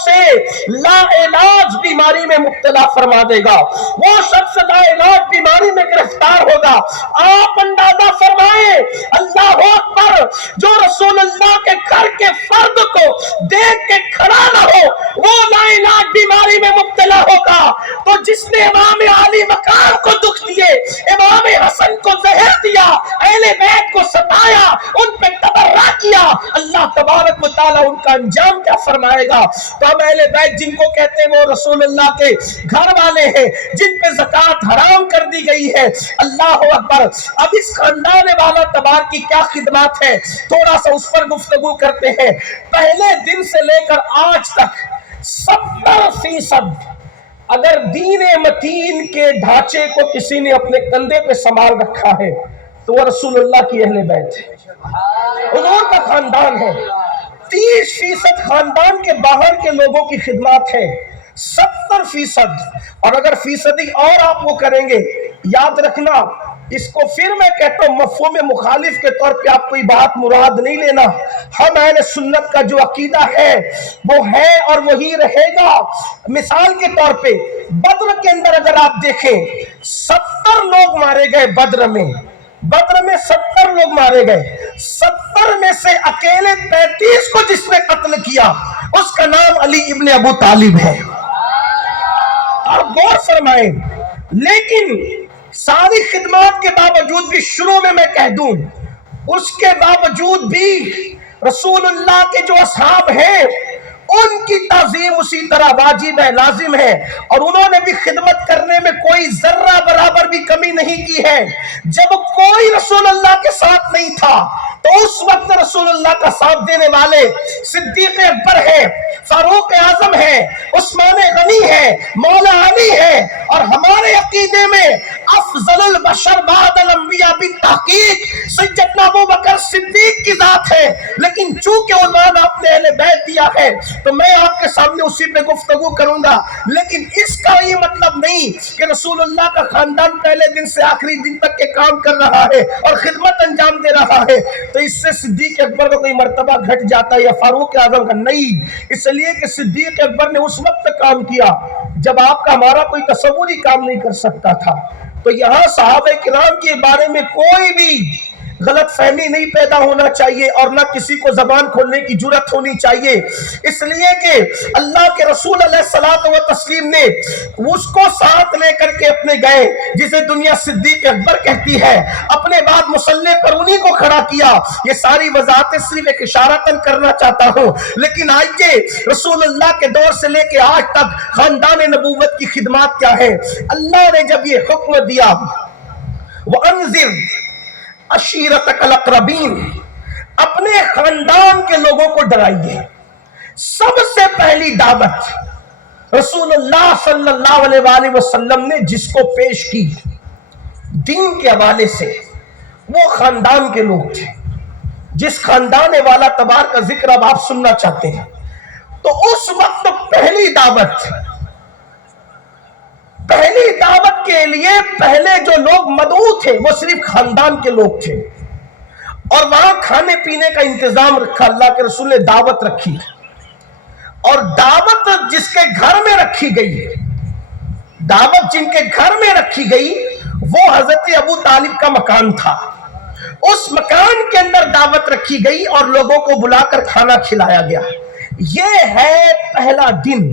اسے لا علاج بیماری میں مبتلا فرما دے گا، وہ شخص لا علاج بیماری میں گرفتار ہوگا۔ آپ اندازہ فرمائیں اللہ اکبر، جو رسول اللہ کے گھر کے فرد کو دیکھ کے کھڑا نہ ہو وہ لا علاج بیماری میں مبتلا ہوگا، تو جس نے امام علی مقام کو دکھ دیے، امام حسن کو زہر دیا، اہل بیت کو ستایا، ان پہ تبرہ کیا، اللہ تبارک و تعالیٰ ان کا انجام کیا فرمائے گا؟ تو ہم اہل بیت جن کو کہتے ہیں وہ رسول اللہ کے گھر والے ہیں، جن پہ زکوٰۃ حرام کر دی گئی ہے، اللہ اکبر۔ اب اس خاندان والا تبار کی کیا خدمات ہے، تھوڑا سا اس پر گفتگو کرتے ہیں۔ پہلے دن سے لے کر آج تک 70% اگر دین متین کے ڈھانچے کو کسی نے اپنے کندھے پہ سنبھال رکھا ہے تو وہ رسول اللہ کی اہل بیت ہے، حضور کا خاندان ہے۔ 30% خاندان کے باہر کے لوگوں کی خدمات ہے، 70%، اور اگر فیصدی اور آپ وہ کریں گے، یاد رکھنا اس کو پھر میں کہتا ہوں مفہوم مخالف کے طور پہ آپ کوئی بات مراد نہیں لینا، ہم اہل سنت کا جو عقیدہ ہے وہ ہے اور وہی رہے گا۔ مثال کے طور پہ بدر کے اندر اگر آپ دیکھیں 70 لوگ مارے گئے، بدر میں 70 لوگ مارے گئے، 70 میں سے اکیلے 35 کو جس نے قتل کیا اس کا نام علی ابن ابو طالب ہے۔ اور غور فرمائیں، لیکن ساری خدمات کے باوجود بھی، شروع میں کہہ دوں، اس کے باوجود بھی رسول اللہ کے جو اصحاب ہیں ان کی تعظیم اسی طرح واجب ہے، لازم ہے، اور انہوں نے بھی خدمت کرنے میں کوئی ذرہ برابر بھی کمی نہیں کی ہے۔ جب کوئی رسول اللہ کے ساتھ نہیں تھا تو اس وقت رسول اللہ کا ساتھ دینے والے صدیق اکبر ہے، فاروق اعظم ہے، عثمان غنی ہے، مولا علی ہے، اور ہمارے عقیدے میں افضل البشر بعد الانبیاء بالتحقیق سیدنا ابو بکر صدیق کی ذات ہے، لیکن چونکہ عنوان آپ نے اہل بیت دیا ہے تو میں آپ کے سامنے اسی پہ گفتگو کروں گا۔ لیکن اس کا یہ مطلب نہیں کہ رسول اللہ کا خاندان پہلے دن سے آخری دن تک کے کام کر رہا ہے اور خدمت انجام دے رہا ہے تو اس سے صدیق اکبر کا کوئی مرتبہ گھٹ جاتا ہے یا فاروق اعظم کا، نہیں، اس لیے کہ صدیق اکبر نے اس وقت کام کیا جب آپ کا ہمارا کوئی تصور ہی کام نہیں کر سکتا تھا۔ تو یہاں صحابہ کرام کے بارے میں کوئی بھی غلط فہمی نہیں پیدا ہونا چاہیے اور نہ کسی کو زبان کھولنے کی جرات ہونی چاہیے، اس لیے کہ اللہ کے رسول علیہ الصلوۃ والتسلیم نے اس کو ساتھ لے کر کے اپنے گئے جسے دنیا صدیق اکبر کہتی ہے، اپنے بعد مصلی پر انہی کو کھڑا کیا۔ یہ ساری وضاحتیں صرف ایک اشارتاً کرنا چاہتا ہوں، لیکن آئیے رسول اللہ کے دور سے لے کے آج تک خاندان نبوت کی خدمات کیا ہے۔ اللہ نے جب یہ حکم دیا وَأَنذِرْ عشیرتک الاقربین، اپنے خاندان کے لوگوں کو ڈرائیے، سب سے پہلی دعوت رسول اللہ صلی اللہ علیہ وآلہ وسلم نے جس کو پیش کی دین کے حوالے سے وہ خاندان کے لوگ تھے۔ جس خاندان والا تبار کا ذکر اب آپ سننا چاہتے ہیں تو اس وقت پہلی دعوت کے لیے پہلے جو لوگ مدعو تھے وہ صرف خاندان کے لوگ تھے، اور وہاں کھانے پینے کا انتظام رکھا، اللہ کے رسول نے دعوت رکھی، اور دعوت جس کے گھر میں رکھی گئی، دعوت جن کے گھر میں رکھی گئی وہ حضرت ابو طالب کا مکان تھا۔ اس مکان کے اندر دعوت رکھی گئی اور لوگوں کو بلا کر کھانا کھلایا گیا۔ یہ ہے پہلا دن،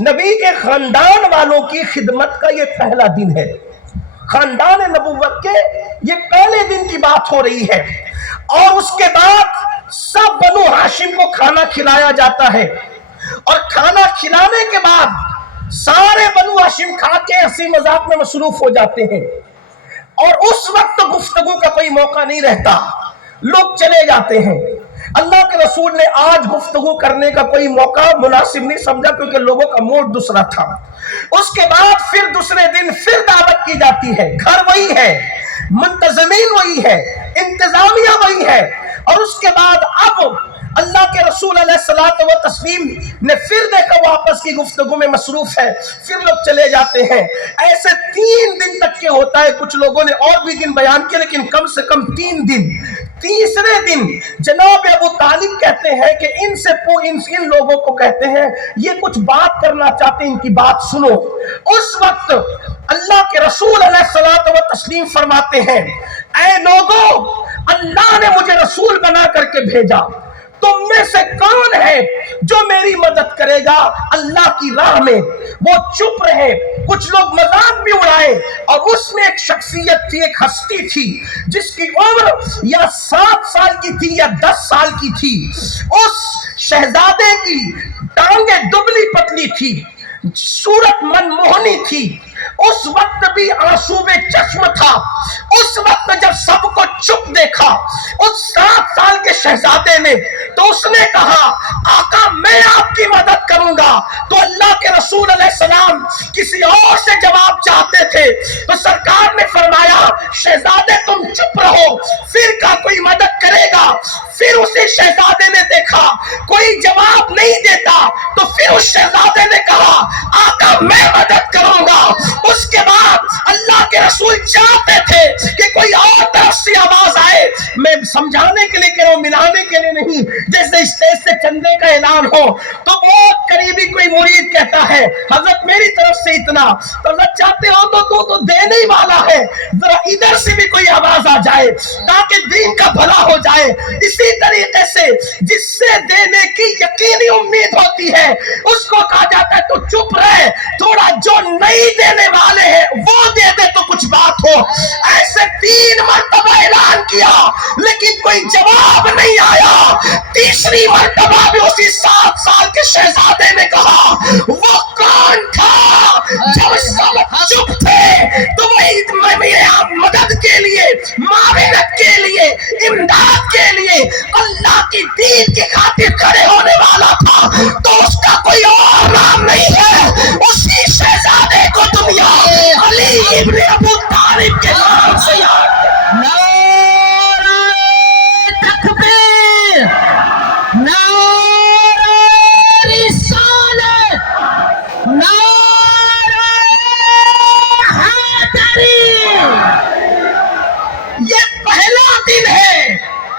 نبی کے خاندان والوں کی خدمت کا یہ پہلا دن ہے، خاندان نبوت کے یہ پہلے دن کی بات ہو رہی ہے۔ اور اس کے بعد سب بنو ہاشم کو کھانا کھلایا جاتا ہے، اور کھانا کھلانے کے بعد سارے بنو ہاشم کھا کے ہنسی مذاق میں مصروف ہو جاتے ہیں، اور اس وقت گفتگو کا کوئی موقع نہیں رہتا، لوگ چلے جاتے ہیں۔ اللہ کے رسول نے آج گفتگو کرنے کا کوئی موقع مناسب نہیں سمجھا کیونکہ لوگوں کا موڈ دوسرا تھا۔ اس کے بعد پھر دوسرے دن پھر دعوت کی جاتی ہے، گھر وہی ہے، منتظمین وہی ہے، انتظامیہ وہی ہے، اور اس کے بعد اب اللہ کے رسول علیہ الصلوۃ والتسلیم نے پھر دیکھا وہ آپس کی گفتگو میں مصروف ہے، پھر لوگ چلے جاتے ہیں۔ ایسے 3 دن تک کے ہوتا ہے، کچھ لوگوں نے اور بھی دن بیان کیے لیکن کم سے کم 3 دن تیسرے دن جناب ابو طالب کہتے ہیں کہ ان لوگوں کو کہتے ہیں یہ کچھ بات کرنا چاہتے ہیں، ان کی بات سنو۔ اس وقت اللہ کے رسول علیہ الصلوۃ والتسلیم فرماتے ہیں اے لوگوں، اللہ نے مجھے رسول بنا کر کے بھیجا، تم میں سے کون ہے جو میری مدد کرے گا اللہ کی راہ میں؟ وہ چپ رہے، کچھ لوگ مذاق بھی اڑائے، اور اس میں ایک شخصیت تھی، ایک ہستی تھی جس کی عمر یا 7 سال کی تھی یا 10 سال کی تھی۔ اس شہزادے کی ٹانگیں دبلی پتلی تھی، صورت منموہنی تھی، اس وقت بھی آنسوب چشم تھا۔ اس وقت جب سب کو چپ دیکھا اس 7 سال کے شہزادے نے، تو اس نے کہا آقا میں آپ کی مدد کروں گا۔ تو اللہ کے رسول علیہ السلام کسی اور سے جواب چاہتے تھے، تو سرکار نے فرمایا شہزادے تم چپ رہو، پھر کا کوئی مدد کرے گا۔ پھر اسی شہزادے نے دیکھا کوئی جواب نہیں دیتا، تو پھر اس شہزادے نے کہا آقا میں مدد کروں گا۔ اس کے بعد اللہ کے رسول چاہتے تھے کہ کوئی اور طرف سے آواز آئے، میں سمجھانے کے لیے کہہ رہا ہوں، ملانے کے لیے نہیں، جیسے اسٹیج سے چندے کا اعلان ہو تو بہت قریبی کوئی مرید کہتا ہے حضرت میری طرف سے اتنا، تو حضرت چاہتے ہو تو دینے ہی والا ہے، ذرا ادھر سے بھی کوئی آواز آ جائے تاکہ دین کا بھلا ہو جائے۔ اسی طریقے سے جس سے دینے کی یقینی امید ہوتی ہے اس کو کہا جاتا ہے تو چپ رہے، تھوڑا جو نہیں دینے والے ہیں وہ دے دے تو کچھ بات ہو۔ ایسے 3 مرتبہ اعلان کیا لیکن کوئی جواب نہیں آیا۔ تیسری مرتبہ بھی اسی 7 سال کے شہزادے نے کہا وہ کون تھا؟ جب سب چپ تھے تو وہی مدد کے لیے، معاونت کے لیے، امداد کے لیے، اللہ کی دین کی خاطر کھڑے ہونے والا تھا، تو اس کا کوئی اور نام نہیں ہے۔ اسی شہزادے کو دنیا علی ابن ابو طالب کے نام سے یاد۔ نعرہ تکبیر، نعرہ رسالت، نعرہ حیدری۔ یہ پہلا دن ہے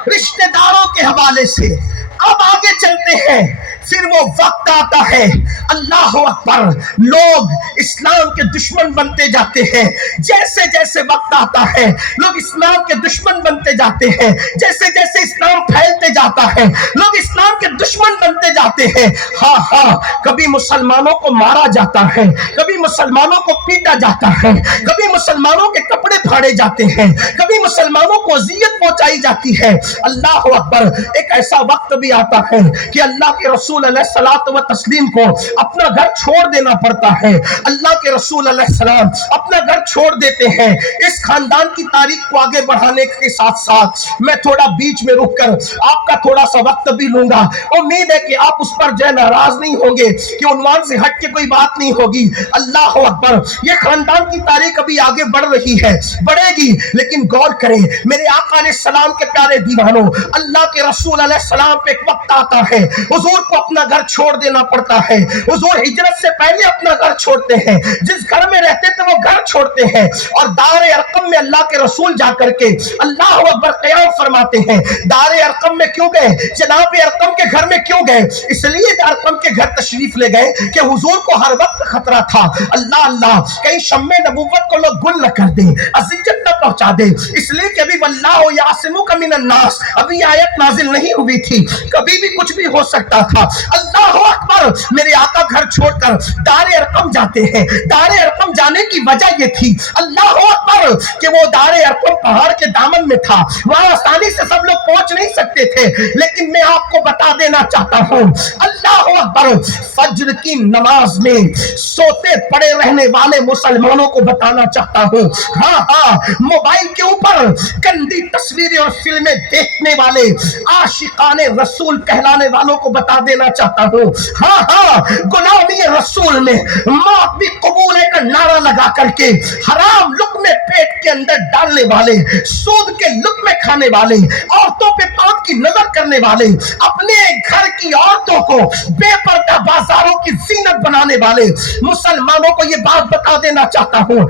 رشتہ داروں کے حوالے سے۔ اب آگے چلتے ہیں، پھر وہ وقت آتا ہے اللہ اکبر، لوگ اسلام کے دشمن بنتے جاتے ہیں۔ جیسے جیسے وقت آتا ہے لوگ اسلام کے دشمن بنتے جاتے ہیں، جیسے جیسے اسلام پھیلتے جاتا ہے لوگ اسلام کے دشمن بنتے جاتے ہیں۔ ہاں کبھی مسلمانوں کو مارا جاتا ہے، کبھی مسلمانوں کو پیٹا جاتا ہے، کبھی مسلمانوں کے کپڑے پھاڑے جاتے ہیں، کبھی مسلمانوں کو اذیت پہنچائی جاتی ہے۔ اللہ اکبر، ایک ایسا وقت بھی آتا ہے کہ اللہ کے رسول علیہ الصلوۃ والتسلیم کو اپنا گھر چھوڑ دینا پڑتا ہے۔ اللہ کے رسول علیہ السلام اپنا گھر چھوڑ دیتے ہیں۔ اس خاندان کی تاریخ کو آگے بڑھانے کے ساتھ ساتھ میں تھوڑا بیچ میں رک کر آپ کا تھوڑا سا وقت بھی لوں گا۔ امید ہے کہ آپ اس پر جو ہے ناراض نہیں ہوں گے کہ عنوان سے ہٹ کے کوئی بات نہیں ہوگی۔ اللہ اکبر، یہ خاندان کی تاریخ ابھی آگے بڑھ رہی ہے، بڑھے گی، لیکن غور کریں میرے آقا علیہ السلام کے پیارے دیوانوں، اللہ کے رسول علیہ السلام پہ ایک وقت آتا ہے حضور کو اپنا گھر چھوڑ دینا پڑتا ہے۔ حضور ہجرت سے پہلے اپنا گھر چھوڑتے ہیں، جس گھر میں رہتے تھے وہ گھر چھوڑتے ہیں، اور دار ارقم میں اللہ کے رسول جا کر کے اللہ اکبر قیام فرماتے ہیں۔ دار ارقم میں کیوں گئے؟ جناب ارقم کے گھر میں کیوں گئے؟ اس لیے ارقم کے گھر تشریف لے گئے کہ حضور کو ہر وقت خطرہ تھا، اللہ کہیں شمع نبوت کو لوگ گل نہ کر دیں، اذیت نہ پہنچا دیں، اس لیے کہ ابھی واللہ یعصمک من الناس ابھی آیت نازل نہیں ہوئی تھی، کبھی بھی کچھ بھی ہو سکتا تھا۔ اللہ اکبر، میرے آقا گھر چھوڑ کر دار ارقم جاتے ہیں۔ دار ارقم جانے کی وجہ یہ تھی اللہ اکبر کہ وہ دار ارقم پہاڑ کے دامن میں تھا، وہاں آسانی سے سب لوگ پہنچ نہیں سکتے تھے، لیکن میں آپ کو بتا دینا چاہتا ہوں اللہ اکبر، فجر کی نماز میں سوتے پڑے رہنے والے مسلمانوں کو بتانا چاہتا ہوں، ہاں موبائل کے اوپر گندی تصویریں اور فلمیں دیکھنے والے عاشقان رسول کہلانے والوں کو بتا دینا چاہتا ہوں، ہاں غلامی رسول میں موت بھی قبول ہے کا نعرہ لگا کر کے حرام لقمے پیٹ کے اندر ڈالنے والے، سود کے لقمے کھانے والے، عورتوں پہ پاپ کی نظر کرنے والے، اپنے گھر کی عورتوں کو بے بے پردہ بازاروں کی زینت بنانے والے مسلمانوں کو یہ بات بتا دینا چاہتا ہوں،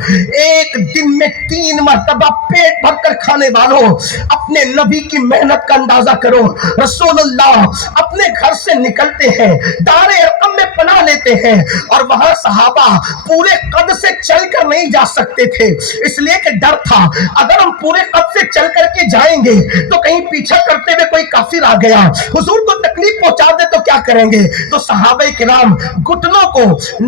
ایک دن میں 3 مرتبہ پیٹ بھر کر کھانے والوں، اپنے نبی کی محنت کا اندازہ کرو۔ رسول اللہ اپنے گھر سے نکلتے ہیں، دار ارقم میں پناہ لیتے ہیں، اور وہاں صحابہ پورے قد سے چل کر نہیں جا سکتے تھے، اس لیے کہ ڈر تھا اگر ہم پورے قد سے چل کر کے جائیں گے تو کہیں پیچھا کرتے ہوئے کوئی کافر آ گیا، حضور کو تکلیف پہنچا دے تو کیا کریں گے؟ تو صحابہ کرام گھٹنوں کو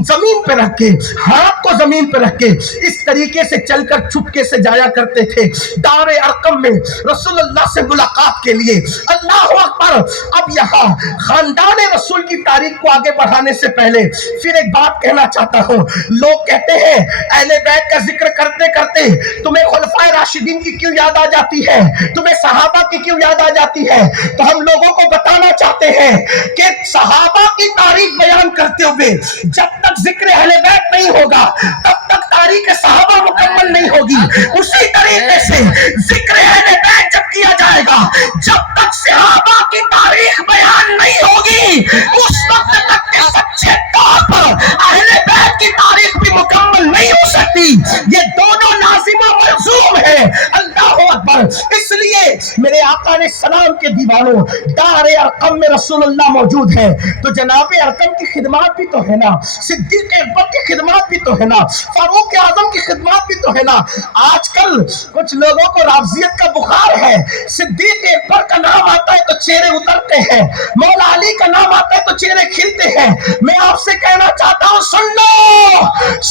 زمین پہ رکھ کے، ہاتھ کو زمین پہ رکھ کے اس طریقے سے چل کر چپکے سے جایا کرتے تھے دار ارقم میں رسول اللہ سے ملاقات کے لیے۔ اللہ اکبر۔ اب یہاں خاندان رسول کی تاریخ کو آگے بڑھانے سے پہلے پھر ایک بات کہنا چاہتا ہوں۔ لوگ کہتے ہیں اہل بیت کا ذکر کرتے کرتے تمہیں خلفائے راشدین کی کیوں یاد آ جاتی ہے، تمہیں صحابہ کی کیوں یاد آ جاتی ہے؟ تو ہم لوگوں کو بتانا چاہتے ہیں کہ صحابہ کی تاریخ بیان کرتے ہوئے جب تک ذکر اہل بیت نہیں ہوگا تب تک تاریخ صحابہ مکمل نہیں ہوگی۔ اسی طریقے سے ذکر اہل بیت جب کیا جائے گا جب تک صحابہ کی تاریخ بیان نہیں ہوگی اس وقت تک کے سچے طور پر اہل بیت کی تاریخ بھی مکمل نہیں ہو سکتی۔ یہ دونوں لازم و ملزوم ہے۔ اللہ اکبر۔ اس لیے میرے آقا علیہ السلام کے دیوانوں، دار ارقم میں رسول اللہ موجود ہے تو جناب ارقم کی خدمات بھی تو ہے نا، صدیق اکبر کی خدمات بھی تو ہے نا، فاروق اعظم کی خدمات بھی تو ہے نا۔ آج کل کچھ لوگوں کو رافضیت کا بخار ہے، صدیق اکبر کا نام آتا ہے تو چہرے اترتے ہیں، مولا علی کا نام آتا ہے تو چہرے کھلتے ہیں۔ میں آپ سے کہنا چاہتا ہوں سن لو،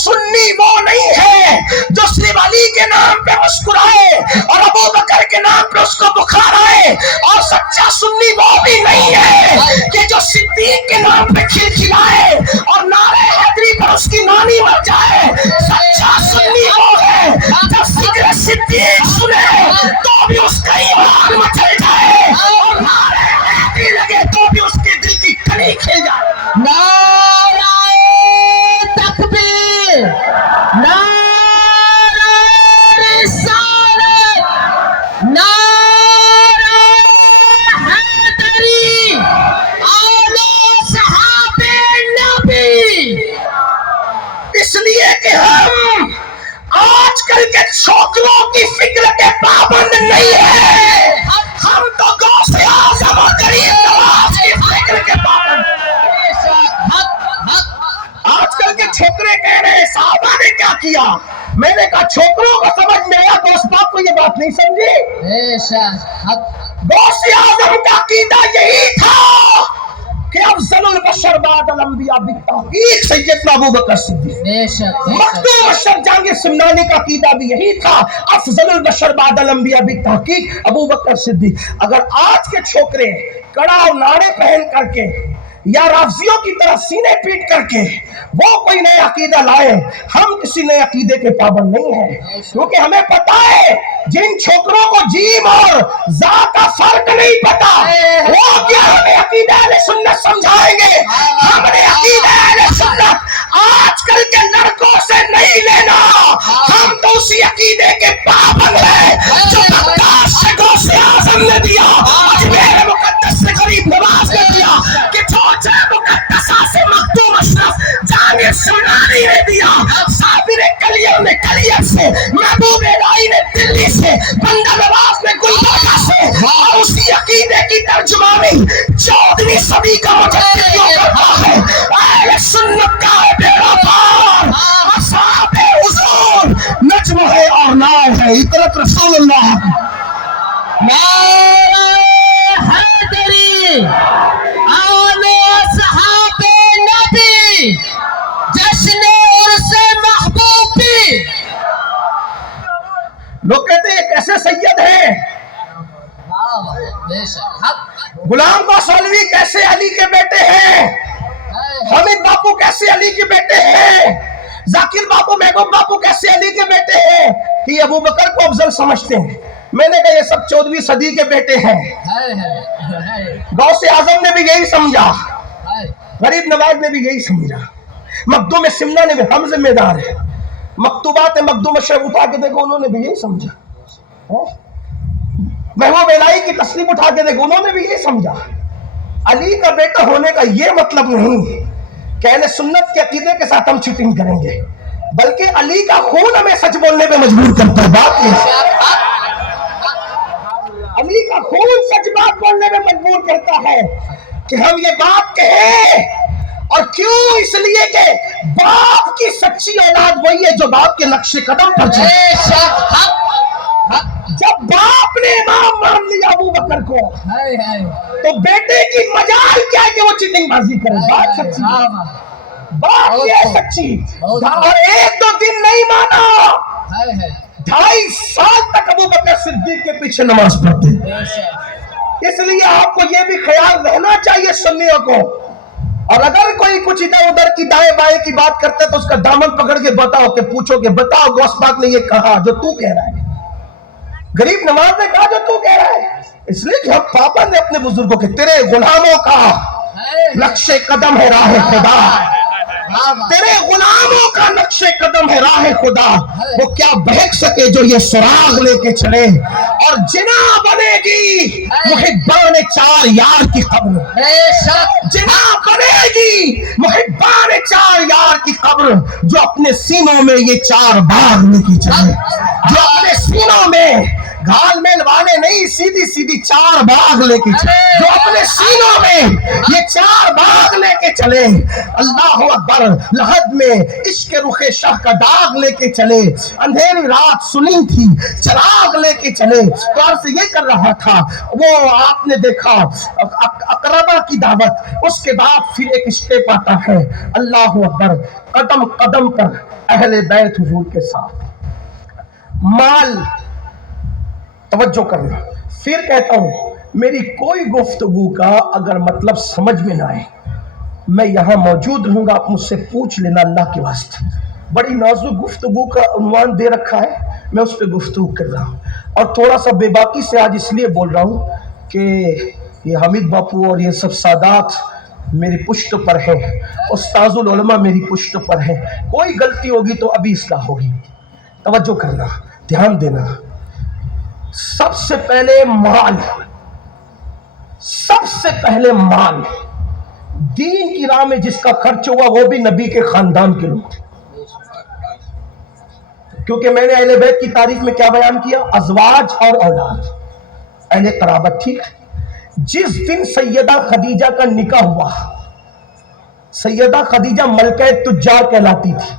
سنی وہ نہیں ہے جو صرف علی کے نام پہ مسکرائے اور ابو بکر کے نام پہ اس کو بخار آئے، اور سچا سنی وہ بھی نہیں ہے کہ جو صدیق کے نام پہ کھلکھلائے اور نعرہ حیدری پر اس کی نانی مر جائے۔ سچا سنی وہ ہے جب ذکر صدیق سنے تو بھی اس کا ایمان مچل جائے اور نعرہ حیدری لگے تو بھی اس کے دل کی کلی کھل جائے۔ نعرہ تکبیر، نعرہ رسالت، نعرہ حیدری، آل صحاب نبی۔ اس لیے کہ ہم آج کل کے چھوکروں کی فکر کے پابند نہیں ہیں، ہم تو غوث اعظم اور غریب نواز کی فکر کے پابند ہیں۔ آج کل کے چھوکرے کہہ رہے ہیں صحابہ نے کیا کیا، میں نے کہا چھوکروں کو سمجھ میں آیا تو اس بات کو یہ بات نہیں سمجھی۔ غوث اعظم کا عقیدہ یہی تھا کہ افضل البشر بعد الانبیاء بالتحقیق سیدنا ابو بکر صدیق۔ مخدوم اشرف جہانگیر سمنانی کا عقیدہ بھی یہی تھا، افضل البشر بعد الانبیاء بالتحقیق ابو بکر صدیق۔ اگر آج کے چھوکرے کڑا اور نعرے پہن کر کے یا رافضیوں کی طرح سینے پیٹ کر کے وہ کوئی نیا عقیدہ لائے، ہم کسی نئے عقیدے کے پابند نہیں ہیں، کیونکہ ہمیں پتا ہے جن چھوکروں کو جیم اور زا کا فرق نہیں پتا وہ کیا ہمیں عقیدہ اہل سنت سمجھائیں گے۔ ہم نے عقیدہ اہل سنت آج کل کے لڑکوں سے نہیں لینا، ہم تو اسی عقیدے کے پابند ہیں جو بغداد سے غوث اعظم نے دیا، اجمیر مقدس سے غریب نواز نے دیا، کہ مقدسہ سے مخدوم اشرف جہانگیر سمنانی نے دیا، صابر کلیئر نے کلیئر سے، محبوب الہی نے دلی سے، بندہ نواز نے گلبرگہ سے، اور اسی عقیدے کی ترجمانی 14ویں صدی کا مجدد کیوں کرتا ہے؟ اہل سنت کا ہے بیڑا پار، اصحاب حضور نجم ہے اور نائب ہے، اطرت رسول اللہ۔ نعرہ حیدری، آل صحاب نبی، جشن عرس محبوبی۔ لوگ کہتے ہیں کیسے سید ہیں، غلام باس علوی کیسے علی کے بیٹے ہیں، حمید باپو کیسے علی کے بیٹے ہیں، ذاکر باپو محبوب باپو کیسے علی کے بیٹے ہیں، کہ یہ ابو بکر کو افضل سمجھتے ہیں۔ میں نے کہا یہ سب 14ویں صدی کے بیٹے ہیں۔ غوث اعظم نے بھی یہی سمجھا، غریب نواز نے بھی یہی سمجھا، مخدوم سمنہ نے بھی، ہم ذمہ دار ہیں، مکتوبات مخدوم اشرف اٹھا کے دیکھو انہوں نے بھی یہی سمجھا، محبوب الہی کی تصنیف اٹھا کے دیکھو انہوں نے بھی یہی سمجھا۔ علی کا بیٹا ہونے کا یہ مطلب نہیں کہ اہل سنت کے عقیدے کے ساتھ ہم چیٹنگ کریں گے، بلکہ علی کا خون ہمیں سچ بولنے پہ مجبور کرتا ہے. بات یہ علی کا خون سچ بات بولنے پہ مجبور کرتا ہے کہ ہم یہ بات کہیں. اور کیوں؟ اس لیے کہ باپ کی سچی اولاد وہی ہے جو باپ کے نقش قدم پر چلے. جب باپ نے امام مان لیا ابو بکر کو تو بیٹے کی مجال کیا ہے کہ وہ چیٹنگ بازی کرے. بات سچی، بات یہ ہے سچی. اور ایک دو دن نہیں مانا، 2.5 سال تک ابو بکر صدیق کے پیچھے نماز پڑھتے. اس لیے آپ کو یہ بھی خیال رہنا چاہیے سنیوں کو، اور اگر کوئی کچھ ادھر ادھر کی دائیں بائیں کی بات کرتے تو اس کا دامن پکڑ کے بتاؤ کہ پوچھو کہ بتاؤ غوث پاک نے یہ کہا جو تو کہہ رہا ہے، غریب نواز نے کہا جو تو کہہ رہا ہے. اس لیے کہ ہم پابند ہیں اپنے بزرگوں کے. تیرے غلاموں کا نقش قدم ہے راہ خدا، تیرے غلاموں کا نقش قدم ہے راہ خدا. وہ کیا بہک سکے جو یہ سراغ لے کے چلے، اور جنا بنے گی محبان 4 یار کی قبر. جنا بنے گی محبان 4 یار کی قبر، جو اپنے سینوں میں یہ 4 باغ لے کے چلے، جو اپنے سینوں میں گھال میل والے نہیں، سیدھی سیدھی 4 باغ لے کے چلے، جو اپنے سینوں میں یہ 4 باغ لے کے چلے. اللہ اکبر. لحد میں عشق رخ شاہ کا داغ لے کے چلے، اندھیری رات سنی تھی چراغ لے کے چلے. تو عرض یہ کر رہا تھا، وہ آپ نے دیکھا اقربا کی دعوت، اس کے بعد پھر ایک اسٹیپ آتا ہے. اللہ اکبر. قدم قدم پر اہل بیت حضور کے ساتھ. مال، توجہ کرنا. پھر کہتا ہوں میری کوئی گفتگو کا اگر مطلب سمجھ میں نہ آئے، میں یہاں موجود رہوں گا، آپ مجھ سے پوچھ لینا اللہ کے واسطے. بڑی نازک گفتگو کا عنوان دے رکھا ہے، میں اس پہ گفتگو کر رہا ہوں. اور تھوڑا سا بے باکی سے آج اس لیے بول رہا ہوں کہ یہ حمید باپو اور یہ سب سادات میری پشت پر ہیں، استاذ العلماء میری پشت پر ہیں. کوئی غلطی ہوگی تو ابھی اصلاح ہوگی. توجہ کرنا، دھیان دینا. سب سے پہلے مال، سب سے پہلے مال. دین کی راہ میں جس کا خرچ ہوا وہ بھی نبی کے خاندان کے لوگ تھے. کیونکہ میں نے اہل بیت کی تعریف میں کیا بیان کیا؟ ازواج اور اولاد، اہل قرابت. ٹھیک. جس دن سیدہ خدیجہ کا نکاح ہوا، سیدہ خدیجہ ملکہ تجار کہلاتی تھی.